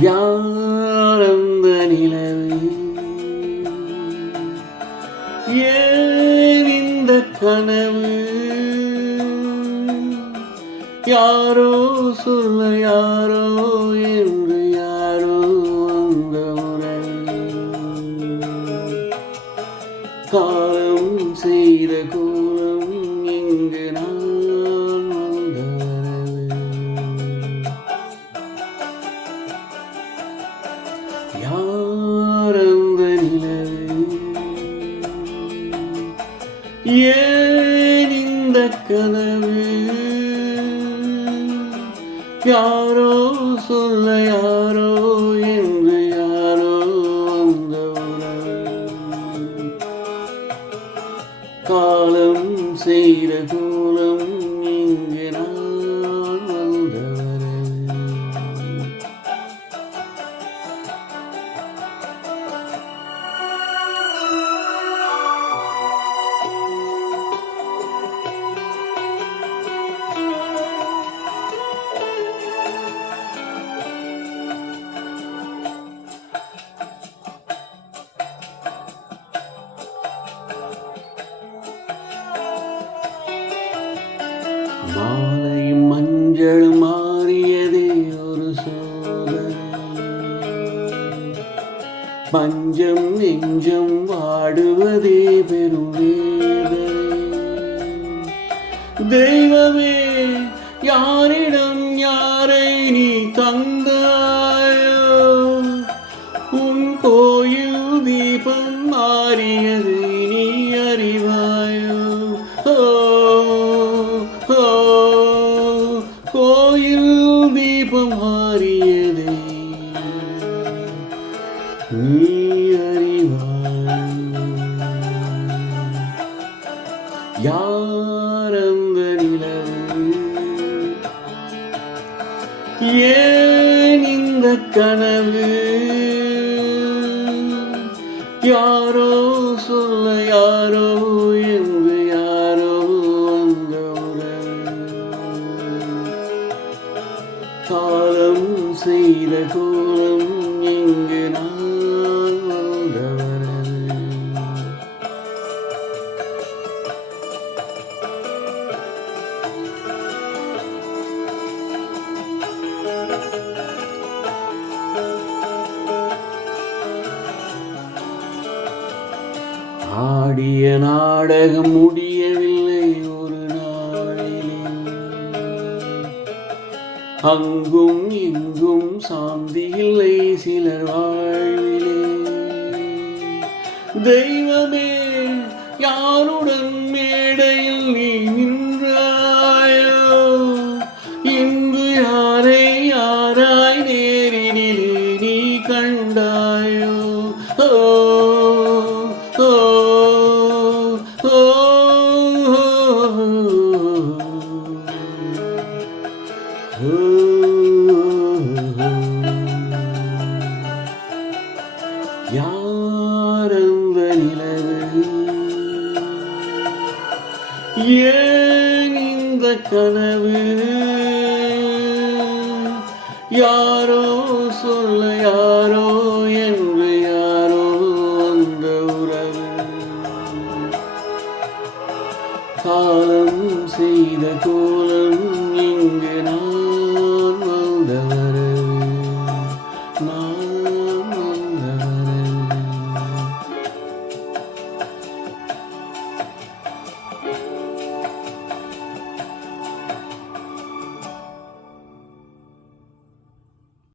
யாரந்த நிலவு ஏன் இந்த கனவு யாரோ சொல்ல யாரோ என்று யாரோ அந்த உறவு காலம் செய்த கோலம் இங்கு நான் வந்த யாரந்த நிலவு ஏன் இந்த கனவு யாரோ சொல்ல யாரோ என்று யாரோ அந்த உறவு காலம் செய்த கோலம் இங்கு நான் வந்தவரே மாலையும் மஞ்சள் மாறியதே ஒரு சோதனை பஞ்சம் நெஞ்சம் வாடுவதே பெரும் வேதனை தெய்வமே யாரிடம் யாரை நீ தந்தாயோ உன் கோயில் தீபம் மாறியது நீ அறிவாயோ கோயில் தீபம் மாறியதை நீ அறிவாய் யாரந்த நிலவு ஏன் இந்த கனவு யாரோ சொல்ல யாரோ என்று யாரோ அந்த உறவு காலம் செய்த கோலம் இங்கு நான் வந்தவரே ஆடிய நாடகம் முடியவில்லை ஒரு நாளிலே அங்கும் இங்கும் சாந்தி இல்லை சிலர் வாழ்விலே தெய்வமே யாருடன் மேடையில் நீ நின்றாயோ இன்று யாரை யாராய் நேரினிலே நீ கண்டாயோ யாரந்த நிலவு ஏன் இந்த கனவு யாரோ சொல்ல யாரோ என்று யாரோ அந்த உறவு காலம் செய்த கோலம் இங்கு நான்